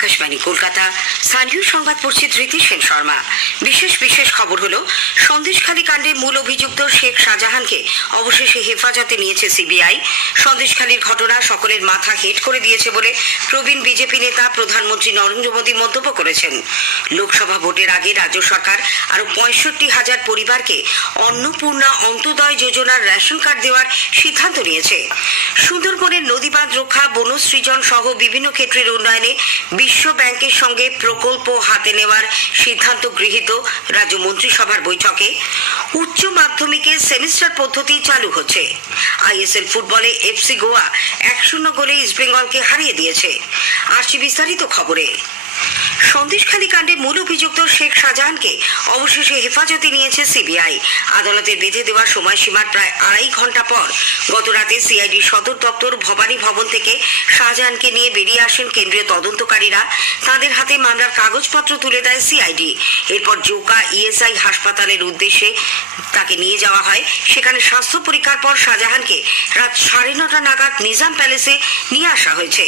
আকাশবাণী কলকাতা। স্থানীয় সংবাদ পড়ছে ধৃতি সেন শর্মা। বিশেষ খবর হলো, সন্দেশখালী কাণ্ডে মূল অভিযুক্ত শেখ শাহজাহানকে অবশেষে হেফাজতে নিয়েছে সিবিআই। সন্দেশখালীর ঘটনা সকলের মাথা হেট করে দিয়েছে বলে প্রবীণ বিজেপি নেতা প্রধানমন্ত্রী নরেন্দ্র মোদী মন্তব্য করেছেন। লোকসভা ভোটের আগে রাজ্য সরকার আরো 65,000 পরিবারকে অন্নপূর্ণা অন্তোদয় যোজনার রেশন কার্ড দেওয়ার সিদ্ধান্ত নিয়েছে। সুন্দরবনের নদীবাঁধ রক্ষা, বনসৃজন সহ বিভিন্ন ক্ষেত্রের উন্নয়নে বিশ্ব ব্যাংকের সঙ্গে প্রকল্প হাতে নেওয়ার সিদ্ধান্ত গৃহীত রাজ্য মন্ত্রিসভার বৈঠকে। উচ্চ মাধ্যমিকের সেমিস্টার পদ্ধতি চালু হচ্ছে। আইএসএল ফুটবলে এফসি গোয়া 1-0 গোলে ইস্টবেঙ্গলকে হারিয়ে দিয়েছে। আসছি বিস্তারিত খবরে। সন্দেশখালী কাণ্ডে মূল অভিযুক্ত শেখ শাহজাহানকে অবশেষে হেফাজতে নিয়েছে সিবিআই। আদালতের বেঁধে দেওয়া সময়সীমার প্রায় 2.5 ঘন্টা পর গত রাতে সিআইডি সদর দপ্তর ভবানী ভবন থেকে শাহজাহানকে নিয়ে বেরিয়ে আসেন কেন্দ্রীয় তদন্তকারীরা। তাদের হাতে মামলার কাগজপত্র তুলে দেয় সিআইডি। এরপর জোকা ইএসআই হাসপাতালের উদ্দেশ্যে তাকে নিয়ে যাওয়া হয়। সেখানে স্বাস্থ্য পরীক্ষার পর শাহজাহানকে রাত 9:30 নাগাদ নিজাম প্যালেসে নিয়ে আসা হয়েছে।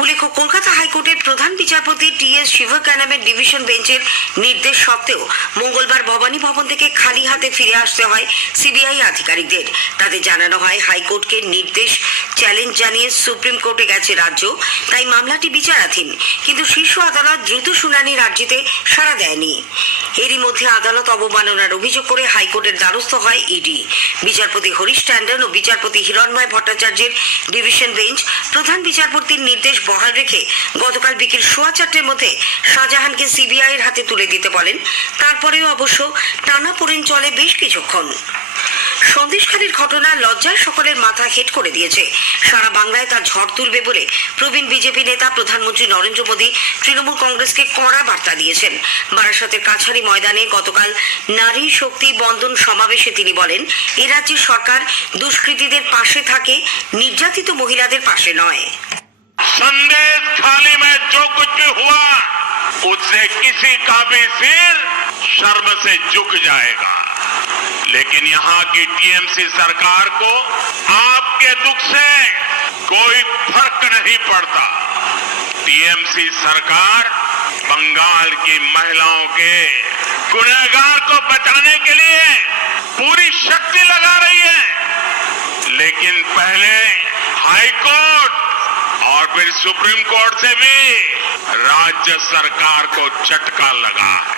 উল্লেখ্য, কলকাতা হাইকোর্টের প্রধান বিচারপতি টি.এস. শিবকানামের ডিভিশন বেঞ্চের নির্দেশ সত্ত্বেও মঙ্গলবার ভবানী ভবন থেকে খালি হাতে ফিরে আসতে হয় সিবিআই আধিকারিকদের। তাদের জানানো হয়, হাইকোর্টকে নির্দেশ চ্যালেঞ্জ জানিয়ে সুপ্রিম কোর্টে গেছে রাজ্য, তাই মামলাটি বিচারাধীন। কিন্তু শীর্ষ আদালত দ্রুত শুনানির আর্জিতে সাড়া দেয়নি। এরই মধ্যে আদালত অবমাননার অভিযোগ করে হাইকোর্টের দ্বারস্থ হয় ইডি। বিচারপতি হরিশ ট্যান্ডন ও বিচারপতি হিরণময় ভট্টাচার্যের ডিভিশন বেঞ্চ প্রধান বিচারপতির নির্দেশ বহাল রেখে গতকাল বিকেল 4:15 মধ্যে শাহজাহানকে সিবিআই এর হাতে তুলে দিতে বলেন। তারপরেও অবশ্য টানাপোড়েন চলে বেশ কিছুক্ষণ। সন্দেশখালীর ঘটনা লজ্জায় সকলের মাথা হেট করে দিয়েছে। সারা বাংলায় তার ঝড় তুলবে বলে প্রবীণ বিজেপি নেতা প্রধানমন্ত্রী নরেন্দ্র মোদী তৃণমূল কংগ্রেসকে কড়া বার্তা দিয়েছেন। বারাসতের কাছারি ময়দানে গতকাল নারী শক্তি বন্দন সমাবেশে তিনি বলেন, এ রাজ্যের সরকার দুষ্কৃতীদের পাশে থাকে, নির্যাতিত মহিলাদের পাশে নয়। संदेशखाली में जो कुछ भी हुआ उससे किसी का भी सिर शर्म से झुक जाएगा। लेकिन यहाँ की टीएमसी सरकार को आपके दुख से कोई फर्क नहीं पड़ता। टीएमसी सरकार बंगाल की महिलाओं के गुनहगार को बचाने के लिए पूरी शक्ति लगा रही है। लेकिन पहले हाईकोर्ट और फिर सुप्रीम कोर्ट से भी राज्य सरकार को झटका लगा है।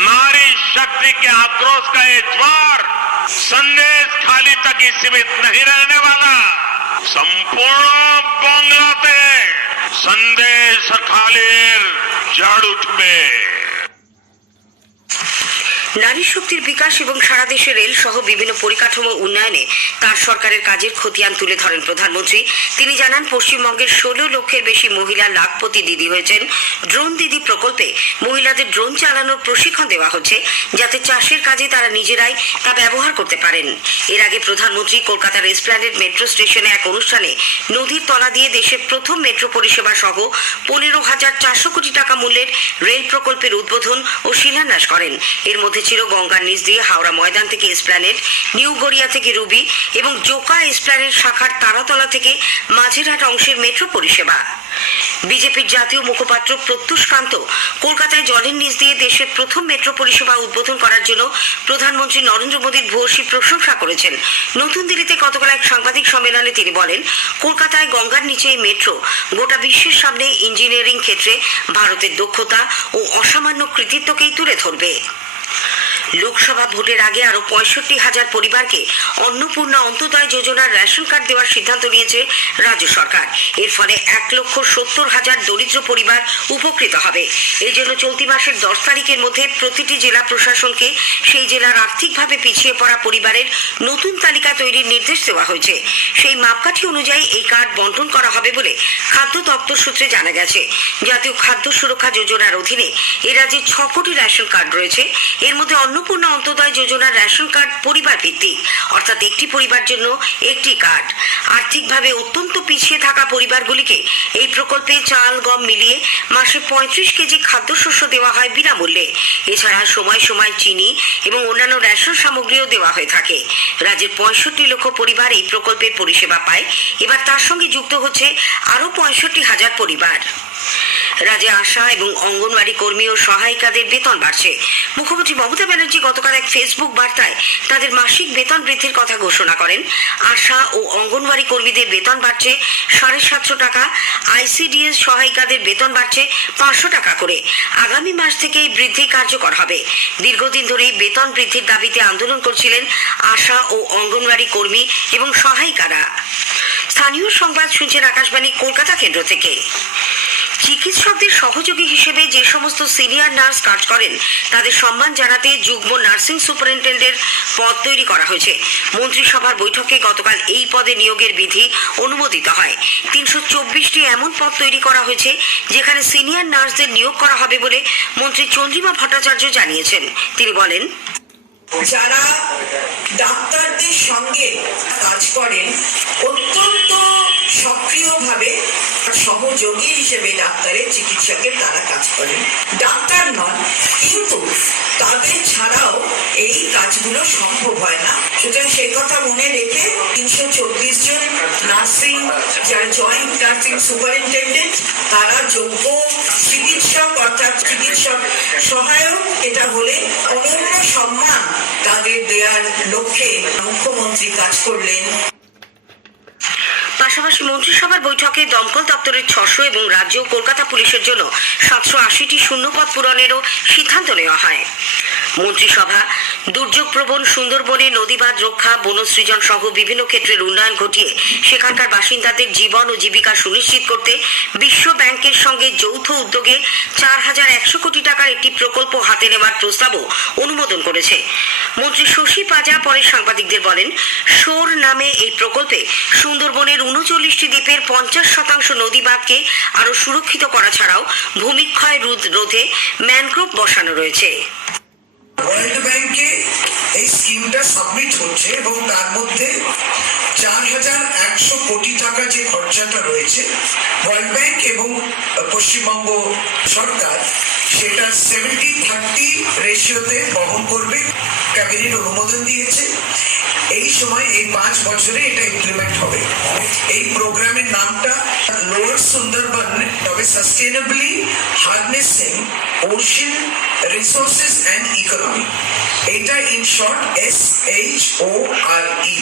नारी शक्ति के आक्रोश का ये ज्वार संदेशखाली तक ही सीमित नहीं रहने वाला, संपूर्ण बांग्लाते संदेशखालीर जड़ उठবে। নারী শক্তির বিকাশ এবং সারা দেশে রেল সহ বিভিন্ন পরিকাঠামো উন্নয়নে তার সরকারের কাজের খতিয়ান তুলে ধরেন প্রধানমন্ত্রী। তিনি জানান, পশ্চিমবঙ্গের 16 লক্ষের বেশি মহিলা লাখপতি দিদি হয়েছেন। ড্রোন দিদি প্রকল্পে মহিলাদের ড্রোন চালানোর প্রশিক্ষণ দেওয়া হচ্ছে, যাতে চাষের কাজে তারা নিজেরাই তা ব্যবহার করতে পারেন। এর আগে প্রধানমন্ত্রী কলকাতার এসপ্ল্যানেড মেট্রো স্টেশনে এক অনুষ্ঠানে নদীর তলা দিয়ে দেশের প্রথম মেট্রো পরিষেবা সহ 15,400 কোটি টাকা মূল্যের রেল প্রকল্পের উদ্বোধন ও শিলান্যাস করেন। এর মধ্যে ছিল গঙ্গার নিচ দিয়ে হাওড়া ময়দান থেকে এসপ্ল্যানেড, নিউ গড়িয়া থেকে রুবি এবং জোকা এসপ্ল্যানেড শাখার তারাতলা থেকে মাঝেরহাট অংশের মেট্রো পরিষেবা। বিজেপির জাতীয় মুখপাত্র প্রত্যুষ কান্ত কলকাতায় জলের নিচ দিয়ে দেশের প্রথম মেট্রো পরিষেবা উদ্বোধন করার জন্য প্রধানমন্ত্রী নরেন্দ্র মোদীর ভূয়সী প্রশংসা করেছেন। নতুন দিল্লিতে গতকাল এক সাংবাদিক সম্মেলনে তিনি বলেন, কলকাতায় গঙ্গার নিচে এই মেট্রো গোটা বিশ্বের সামনে ইঞ্জিনিয়ারিং ক্ষেত্রে ভারতের দক্ষতা ও অসামান্য কৃতিত্বকেই তুলে ধরবে। লোকসভা ভোটের আগে আরো 65,000 পরিবারকে অন্নপূর্ণা অন্তোদয় যোজনার রেশন কার্ড দেওয়ার সিদ্ধান্ত নিয়েছে রাজ্য সরকার। এর ফলে 1,70,000 দরিদ্র পরিবার উপকৃত হবে। এই জন্য চলতি মাসের 10 তারিখের মধ্যে প্রতিটি জেলা প্রশাসনকে সেই জেলার আর্থিকভাবে পিছিয়ে পড়া পরিবারের নতুন তালিকা তৈরির নির্দেশ দেওয়া হয়েছে। সেই মাপকাঠি অনুযায়ী এই কার্ড বন্টন করা হবে বলে খাদ্য দপ্তর সূত্রে জানা গেছে। জাতীয় খাদ্য সুরক্ষা যোজনার অধীনে এ রাজ্যে 6 কোটি রেশন কার্ড রয়েছে। এর মধ্যে অন্নপূর্ণা অন্তোদয় যোজনার রেশন কার্ড পরিবার ভিত্তিক, অর্থাৎ একটি পরিবার জন্য একটি কার্ড। আর্থিকভাবে অত্যন্ত পিছিয়ে থাকা পরিবারগুলিকে এই প্রকল্পে চাল গম মিলিয়ে মাসে 35 কেজি খাদ্যশস্য দেওয়া হয় বিনামূল্যে। এছাড়া সময় সময় চিনি এবং অন্যান্য রেশন সামগ্রীও দেওয়া হয়ে থাকে। রাজ্যের 65 লক্ষ পরিবার এই প্রকল্পের পরিষেবা পায়। এবার তার সঙ্গে যুক্ত হচ্ছে আরো 65,000 পরিবার। রাজ্যে আশা এবং অঙ্গনওয়াড়ি কর্মী ও সহায়িকাদের বেতন বাড়ছে। মুখ্যমন্ত্রী মমতা ব্যানার্জি গতকাল এক ফেসবুক বার্তায় তাদের মাসিক বেতন বৃদ্ধির কথা ঘোষণা করেন। আশা ও অঙ্গনওয়াড়ি কর্মীদের বেতন বাড়ছে 750 টাকা, আইসিডিএস সহায়িকাদের বেতন বাড়ছে 500 টাকা করে। আগামী মাস থেকে এই বৃদ্ধি কার্যকর হবে। দীর্ঘদিন ধরেই বেতন বৃদ্ধির দাবিতে আন্দোলন করছিলেন আশা ও অঙ্গনওয়াড়ি কর্মী এবং সহায়িকারা। স্থানীয় সংবাদ শুনছেন আকাশবাণী কলকাতা কেন্দ্র থেকে। চিকিৎসকদের সহযোগী হিসেবে যে সমস্ত সিনিয়র নার্স কাজ করেন তাদের সম্মান জানাতে যুগ্ম নার্সিং সুপারিনটেন্ডেন্টের পদ তৈরি করা হয়েছে। মন্ত্রিসভার বৈঠকে গতকাল এই পদে নিয়োগের বিধি অনুমোদিত হয়। 324টি এমন পদ তৈরি করা হয়েছে যেখানে সিনিয়র নার্সদের নিয়োগ করা হবে বলে মন্ত্রী চন্দ্রিমা ভট্টাচার্য জানিয়েছেন। তিনি বলেন, যারা ডাক্তারদের সঙ্গে কাজ করেন অত্যন্ত সক্রিয়ভাবে সহযোগী হিসেবে ডাক্তারের চিকিৎসকের তারা কাজ করেন। ডাক্তার নন, কিন্তু তাদের ছাড়াও এই কাজগুলো সম্ভব হয় না। সুতরাং সেই কথা মনে রেখে 324 জন নার্সিং যারা জয়েন্ট নার্সিং সুপারিনটেন্ডেন্ট তারা যোগ্য চিকিৎসক অর্থাৎ চিকিৎসক সহায়ক এটা হলে অনন্য সম্মান তাদের দেওয়ার লক্ষ্যে মুখ্যমন্ত্রী কাজ করলেন। পাশাপাশি মন্ত্রিসভার বৈঠকে দমকল দপ্তরের 600 এবং রাজ্য কলকাতা পুলিশের জন্য 780টি শূন্যপদ পূরণেরও সিদ্ধান্ত নেওয়া হয়। মন্ত্রিসভা দুর্যোগ প্রবণ সুন্দরবনে নদীবাঁধ রক্ষা, বনসৃজন সহ বিভিন্ন ক্ষেত্রের উন্নয়ন ঘটিয়ে সেখানকার বাসিন্দাদের জীবন ও জীবিকা সুনিশ্চিত করতে বিশ্ব ব্যাংকের সঙ্গে যৌথ উদ্যোগে 4100 কোটি টাকার একটি প্রকল্প হাতে নেওয়ার প্রস্তাবও অনুমোদন করেছে। মন্ত্রী শশী পাজা পরে সাংবাদিকদের বলেন, শোর নামে এই প্রকল্পে সুন্দরবনের 39টি দ্বীপের 50% নদীবাঁধকে আরো সুরক্ষিত করা ছাড়াও ভূমিক্ষয় রোধে ম্যানগ্রোভ বসানো রয়েছে। ওয়ার্ল্ড ব্যাংকে এই স্কিমটা সাবমিট হচ্ছে এবং তার মধ্যে 4100 কোটি টাকা যে খরচাটা রয়েছে ওয়ার্ল্ড ব্যাংক এবং পশ্চিমবঙ্গ সরকার সেটা 70-30 রেশিওতে বহন করবে। ক্যাবিনেট অনুমোদন দিয়েছে। এই সময় এই 5 বছরে এটা ইমপ্লিমেন্ট হবে। এই প্রোগ্রামের নামটা লোয়ার সুন্দরবন তবে সাস্টেনেবলি harnessing ocean resources and economy, এটা ইন শর্ট SHORE।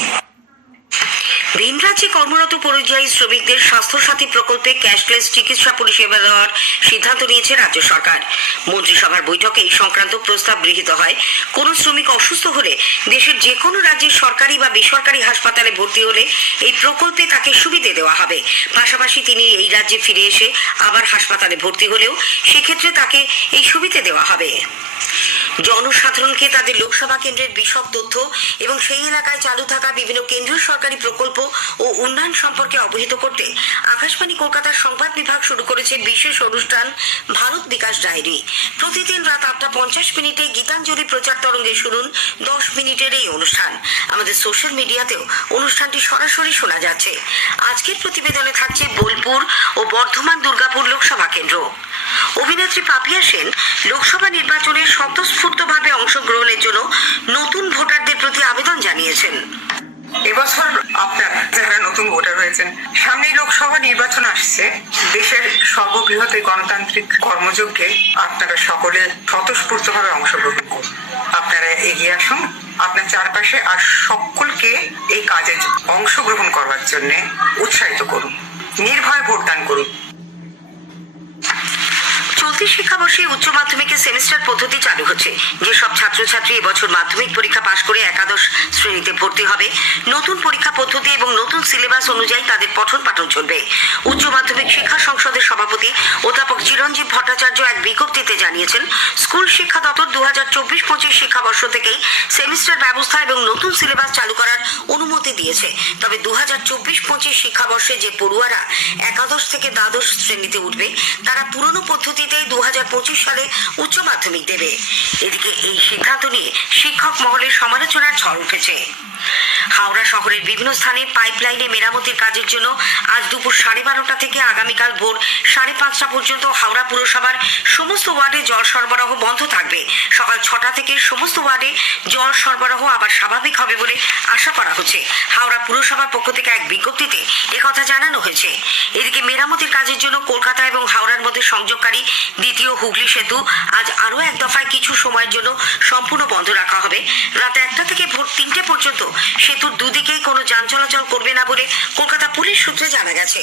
ভিন রাজ্যে কর্মরত পরিযায়ী শ্রমিকদের স্বাস্থ্যসাথী প্রকল্পে ক্যাশলেস চিকিৎসা পরিষেবা দেওয়ার সিদ্ধান্ত নিয়েছে রাজ্য সরকার। মন্ত্রিসভার বৈঠকে এই সংক্রান্ত প্রস্তাব গৃহীত হয়। কোনো শ্রমিক অসুস্থ হলে দেশের যে কোনো রাজ্যের সরকারি বা বেসরকারি হাসপাতালে ভর্তি হলে এই প্রকল্পে তাকে সুবিধে দেওয়া হবে। পাশাপাশি তিনি এই রাজ্যে ফিরে এসে আবার হাসপাতালে ভর্তি হলেও সেক্ষেত্রে তাকে এই সুবিধে দেওয়া হবে। জনসাধারণকে তাদের লোকসভা কেন্দ্রের বিশদ তথ্য এবং সেই এলাকায় চালু থাকা বিভিন্ন কেন্দ্রীয় সরকারি প্রকল্প ও উন্নয়ন সম্পর্কে অবহিত করতে আকাশবাণী কলকাতার সংবাদ বিভাগ শুরু করেছে বিশেষ অনুষ্ঠান ভারত বিকাশ ডায়েরি। প্রতিদিন রাত 8:50 গীতাঞ্জলি প্রচার তরঙ্গে শুনুন 10 মিনিটের এই অনুষ্ঠান। আমাদের সোশ্যাল মিডিয়াতেও অনুষ্ঠানটি সরাসরি শোনা যাচ্ছে। আজকের প্রতিবেদনে থাকছে বোলপুর ও বর্ধমান দুর্গাপুর লোকসভা কেন্দ্র। অভিনেত্রী পাপিয়া সেন লোকসভা নির্বাচনে স্বতঃস্ফূর্তভাবে অংশগ্রহণের জন্য নতুন ভোটারদের প্রতি আবেদন জানিয়েছেন। এবছর আপনারা যারা নতুন ভোটার হয়েছেন, সামনে লোকসভা নির্বাচন আসছে, দেশের সর্ববৃহৎ এই গণতান্ত্রিক কর্মযজ্ঞে আপনারা সকলে স্বতঃস্ফূর্তভাবে অংশগ্রহণ করুন। আপনারা এগিয়ে আসুন, আপনার চারপাশে আর সকলকে এই কাজে অংশগ্রহণ করবার জন্য উৎসাহিত করুন। নির্ভয়ে ভোটদান করুন। চলতি শিক্ষাবর্ষে উচ্চ মাধ্যমিকের সেমিস্টার পদ্ধতি চালু হচ্ছে। যেসব ছাত্রছাত্রী এবছর মাধ্যমিক পরীক্ষা পাশ করে একাদশ শ্রেণীতে ভর্তি হবে, নতুন পরীক্ষা পদ্ধতি এবং নতুন সিলেবাস অনুযায়ী তাদের পঠন পাঠন চলবে। উচ্চ মাধ্যমিক শিক্ষা সংসদের সভাপতি অধ্যাপক চিরঞ্জীব ভট্টাচার্য এক বিজ্ঞপ্তিতে জানিয়েছেন, স্কুল শিক্ষা দপ্তর 2024-25 শিক্ষাবর্ষ থেকেই সেমিস্টার ব্যবস্থা এবং নতুন সিলেবাস চালু করার অনুমতি দিয়েছে। তবে 2024-25 শিক্ষাবর্ষে যে পড়ুয়ারা একাদশ থেকে দ্বাদশ শ্রেণীতে উঠবে তারা পুরনো পদ্ধতিতে 2025 সালে উচ্চ মাধ্যমিক দেবে। এদিকে এই সিদ্ধান্ত নিয়ে শিক্ষক মহলের সমালোচনার ঝড় উঠেছে। হাওড়া শহরের বিভিন্ন স্থানে পাইপলাইনে মেরামতির কাজের জন্য আজ দুপুর 12:30 থেকে আগামীকাল ভোর 5:30 পর্যন্ত হাওড়া পুরসভার সমস্ত ওয়ার্ডে জল সরবরাহ বন্ধ থাকবে। সকাল 6টা থেকে সমস্ত ওয়ার্ডে জল সরবরাহ আবার স্বাভাবিক হবে বলে আশা করা হচ্ছে। হাওড়া পুরসভার পক্ষ থেকে এক বিজ্ঞপ্তিতে একথা জানানো হয়েছে। এদিকে মেরামতির কাজের জন্য কলকাতা এবং হাওড়ার মধ্যে সংযোগকারী দ্বিতীয় হুগলি সেতু আজ আরও এক দফায় কিছু সময়ের জন্য সম্পূর্ণ বন্ধ রাখা হবে। রাত 1টা থেকে ভোর 3টে পর্যন্ত সেতুর দুদিকেই কোনো যান চলাচল করবে না বলে কলকাতা পুলিশ সূত্রে জানা গেছে।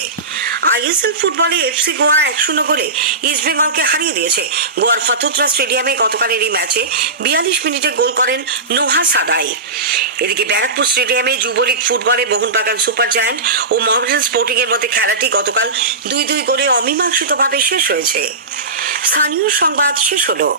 আইএসএল ফুটবলে এফসি গোয়া 1-0 গোলে ইস্টবেঙ্গলকে হারিয়ে দিয়েছে। গোয়ার ফতুতরা স্টেডিয়ামে গতকালের এই ম্যাচে 42 মিনিটে গোল করেন নোহা সাদাই। এদিকে ব্যারাকপুর স্টেডিয়ামে যুবলীগ ফুটবলে মোহনবাগান সুপার জায়ান্ট ও মোহামেডান স্পোর্টিং এর মধ্যে খেলাটি গতকাল 2-2 গোলে অমীমাংসিতভাবে শেষ হয়েছে। স্থানীয় সংবাদ শেষ হলো।